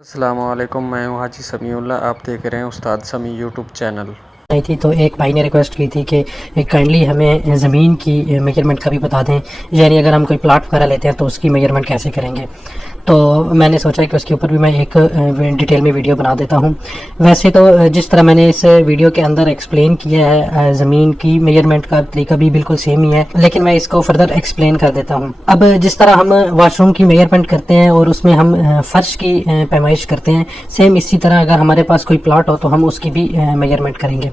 السلام علیکم، میں ہوں حاجی سمیع اللہ۔ آپ دیکھ رہے ہیں استاد سمیع یوٹیوب چینل۔ نہیں تھی تو ایک بھائی نے ریکویسٹ کی تھی کہ کائنڈلی ہمیں زمین کی میجرمنٹ کا بھی بتا دیں، یعنی اگر ہم کوئی پلاٹ وغیرہ لیتے ہیں تو اس کی میجرمنٹ کیسے کریں گے۔ تو میں نے سوچا کہ اس کے اوپر بھی میں ایک ڈیٹیل میں ویڈیو بنا دیتا ہوں۔ ویسے تو جس طرح میں نے اس ویڈیو کے اندر ایکسپلین کیا ہے زمین کی میجرمنٹ کا طریقہ بھی بالکل سیم ہی ہے، لیکن میں اس کو فردر ایکسپلین کر دیتا ہوں۔ اب جس طرح ہم واش روم کی میجرمنٹ کرتے ہیں اور اس میں ہم فرش کی پیمائش کرتے ہیں، سیم اسی طرح اگر ہمارے پاس کوئی پلاٹ ہو تو ہم اس کی بھی میجرمنٹ کریں گے۔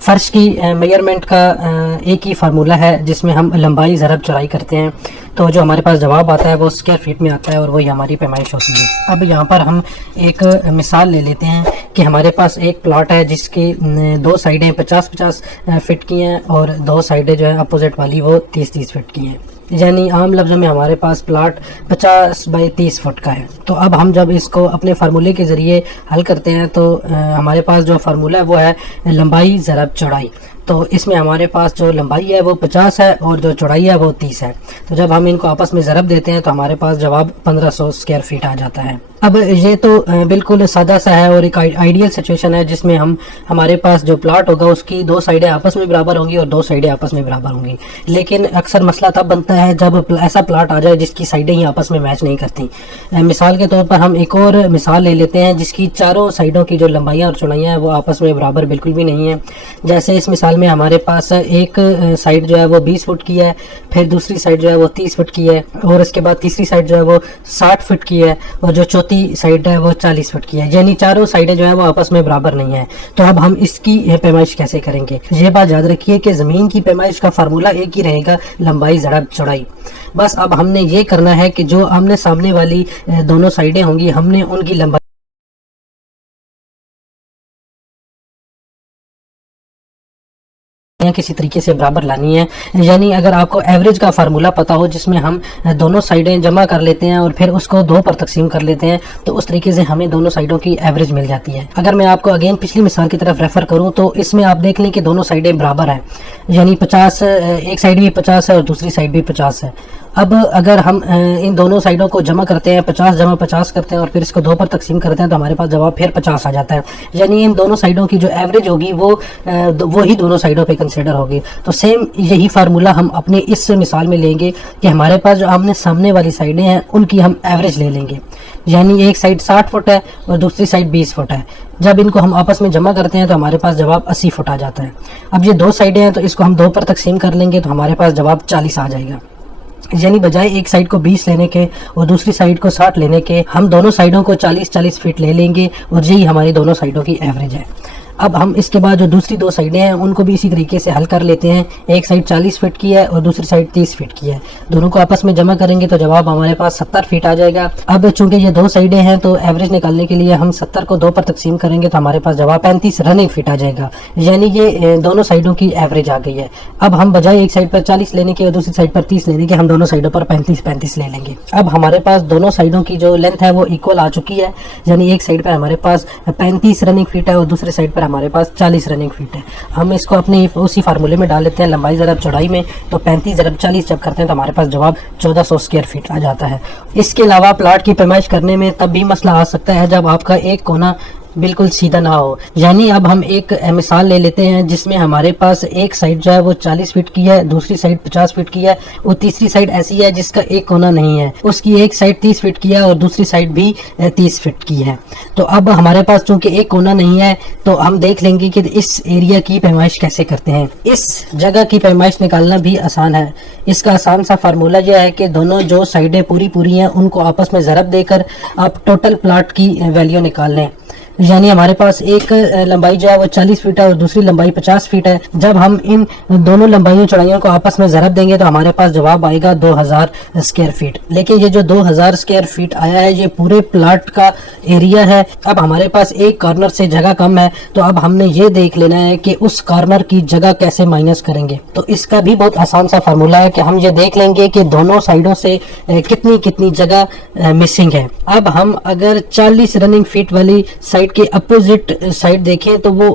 فرش کی میجرمنٹ کا ایک ہی فارمولہ ہے جس میں ہم لمبائی ضرب چوڑائی کرتے ہیں، تو جو ہمارے پاس جواب آتا ہے وہ اسکوائر فٹ میں آتا ہے اور وہی ہماری پیمائش ہوتی ہے۔ اب یہاں پر ہم ایک مثال لے لیتے ہیں کہ ہمارے پاس ایک پلاٹ ہے جس کی دو سائڈیں 50-50 فٹ کی ہیں اور دو سائڈیں جو ہے اپوزٹ والی وہ 30-30 فٹ کی ہیں، یعنی عام لفظوں میں ہمارے پاس پلاٹ 50/30 فٹ کا ہے۔ تو اب ہم جب اس کو اپنے فارمولے کے ذریعے حل کرتے ہیں تو ہمارے پاس جو فارمولہ ہے وہ ہے لمبائی ضرب چوڑائی۔ تو اس میں ہمارے پاس جو لمبائی ہے وہ 50 ہے اور جو چوڑائی ہے وہ 30 ہے۔ تو جب ہم ان کو آپس میں ضرب دیتے ہیں تو ہمارے پاس جواب 1500 اسکوائر فٹ آ جاتا ہے۔ اب یہ تو بالکل سادہ سا ہے اور ایک آئیڈیل سچویشن ہے جس میں ہمارے پاس جو پلاٹ ہوگا اس کی دو سائڈیں آپس میں برابر ہوں گی اور دو سائڈیں آپس میں برابر ہوں گی، لیکن اکثر مسئلہ تب بنتا ہے جب ایسا پلاٹ آ جائے جس کی سائڈیں ہی آپس میں میچ نہیں کرتی۔ مثال کے طور پر ہم ایک اور مثال لے لیتے ہیں جس کی چاروں سائڈوں کی جو لمبائیاں اور چوڑائیاں ہیں وہ آپس میں برابر بالکل بھی نہیں ہیں۔ جیسے اس مثال میں ہمارے پاس ایک سائڈ جو ہے وہ 20 فٹ کی ہے، پھر دوسری سائڈ جو ہے وہ 30 فٹ کی ہے اور اس کے بعد تیسری سائڈ جو ہے وہ 60 فٹ کی ہے اور جو چوتھی سائڈ ہے وہ 40 فٹ کی ہے، یعنی چاروں سائڈیں جو ہے وہ آپس میں برابر نہیں ہیں۔ تو اب ہم اس کی پیمائش کیسے کریں گے؟ یہ بات یاد رکھیے کہ زمین کی پیمائش کا فارمولہ ایک ہی رہے گا، لمبائی ضرب چوڑائی۔ بس اب ہم نے یہ کرنا ہے کہ جو آمنے سامنے والی دونوں سائڈیں ہوں گی ہم نے ان کی لمبائی کسی طریقے سے برابر لانی ہے، یعنی اگر آپ کو ایوریج کا فارمولہ پتا ہو جس میں ہم دونوں سائڈیں جمع کر لیتے ہیں اور پھر اس کو 2 پر تقسیم کر لیتے ہیں تو اس طریقے سے ہمیں دونوں سائڈوں کی ایوریج مل جاتی ہے۔ اگر میں آپ کو اگین پچھلی مثال کی طرف ریفر کروں تو اس میں آپ دیکھ لیں کہ دونوں سائڈیں برابر ہیں، یعنی 50 ایک سائڈ بھی 50 ہے اور دوسری سائڈ بھی 50 ہے۔ اب اگر ہم ان دونوں سائڈوں کو جمع کرتے ہیں، 50 جمع 50 کرتے ہیں اور پھر اس کو 2 پر تقسیم کرتے ہیں تو ہمارے پاس جواب پھر 50 آ جاتا ہے، یعنی ان دونوں سائڈوں کی جو ایوریج ہوگی وہ وہی دونوں سائڈوں پہ کنسیڈر ہوگی۔ تو سیم یہی فارمولہ ہم اپنے اس مثال میں لیں گے کہ ہمارے پاس جو آمنے سامنے والی سائڈیں ہیں ان کی ہم ایوریج لے لیں گے، یعنی ایک سائڈ 60 فٹ ہے اور دوسری سائڈ 20 فٹ ہے۔ جب ان کو ہم آپس میں جمع کرتے ہیں تو ہمارے پاس جواب 80 فٹ آ جاتا ہے۔ اب یہ دو سائڈیں ہیں تو اس کو ہم 2 پر تقسیم کر لیں گے تو ہمارے پاس جواب 40 آ جائے گا، یعنی بجائے ایک سائڈ کو 20 لینے کے اور دوسری سائڈ کو 60 لینے کے ہم دونوں سائڈوں کو 40-40 فٹ لے لیں گے اور یہی ہماری دونوں سائڈوں کی ایوریج ہے۔ اب ہم اس کے بعد جو دوسری دو سائڈیں ہیں ان کو بھی اسی طریقے سے حل کر لیتے ہیں۔ ایک سائڈ 40 فٹ کی ہے اور دوسری سائڈ 30 فٹ کی ہے، دونوں کو آپس میں جمع کریں گے تو جواب ہمارے پاس 70 فٹ آ جائے گا۔ اب چونکہ یہ دو سائڈیں ہیں تو ایوریج نکالنے کے لیے ہم 70 کو 2 پر تقسیم کریں گے تو ہمارے پاس جواب 35 رننگ فٹ آ جائے گا، یعنی یہ دونوں سائڈوں کی ایوریج آ گئی ہے۔ اب ہم بجائے ایک سائڈ پر 40 لینے کے اور دوسری سائڈ پر 30 لینے کے ہم دونوں سائڈوں پر 35 لے لیں گے۔ اب ہمارے پاس دونوں سائڈوں کی جو لینتھ ہے وہ ایکول آ چکی ہے، یعنی ایک سائڈ پر ہمارے پاس 35 رننگ فٹ ہے اور دوسرے سائڈ پر ہمارے پاس 40 رننگ فٹ ہے۔ ہم اس کو اپنے اسی فارمولے میں ڈال لیتے ہیں لمبائی ضرب چوڑائی میں، تو 35 ضرب 40 جب کرتے ہیں تو ہمارے پاس جواب 1400 اسکوائر فٹ آ جاتا ہے۔ اس کے علاوہ پلاٹ کی پیمائش کرنے میں تب بھی مسئلہ آ سکتا ہے جب آپ کا ایک کونا بالکل سیدھا نہ ہو، یعنی اب ہم ایک مثال لے لیتے ہیں جس میں ہمارے پاس ایک سائڈ جو ہے وہ 40 فٹ کی ہے، دوسری سائڈ 50 فٹ کی ہے اور تیسری سائڈ ایسی ہے جس کا ایک کونا نہیں ہے، اس کی ایک سائڈ 30 فٹ کی ہے اور دوسری سائڈ بھی 30 فٹ کی ہے۔ تو اب ہمارے پاس چونکہ ایک کونا نہیں ہے تو ہم دیکھ لیں گے کہ اس ایریا کی پیمائش کیسے کرتے ہیں۔ اس جگہ کی پیمائش نکالنا بھی آسان ہے، اس کا آسان سا فارمولہ یہ ہے کہ دونوں جو سائڈیں پوری ہیں ان کو آپس میں ضرب دے کر آپ ٹوٹل پلاٹ کی ویلیو نکال لیں، یعنی ہمارے پاس ایک لمبائی جو ہے وہ 40 فٹ ہے اور دوسری لمبائی 50 فٹ ہے۔ جب ہم ان دونوں لمبائیوں چوڑائیوں کو آپس میں ضرب دیں گے تو ہمارے پاس جواب آئے گا 2000 اسکوائر فٹ، لیکن یہ جو 2000 اسکوائر فٹ آیا ہے یہ پورے پلاٹ کا ایریا ہے۔ اب ہمارے پاس ایک کارنر سے جگہ کم ہے تو اب ہم نے یہ دیکھ لینا ہے کہ اس کارنر کی جگہ کیسے مائنس کریں گے۔ تو اس کا بھی بہت آسان سا فارمولہ ہے کہ ہم یہ دیکھ لیں گے کہ دونوں سائڈوں سے کتنی جگہ مسنگ ہے۔ اب ہم اگر 40 رننگ فٹ والی سائڈ کے اپوزٹ سائڈ دیکھیں تو وہ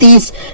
30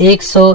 100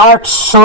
800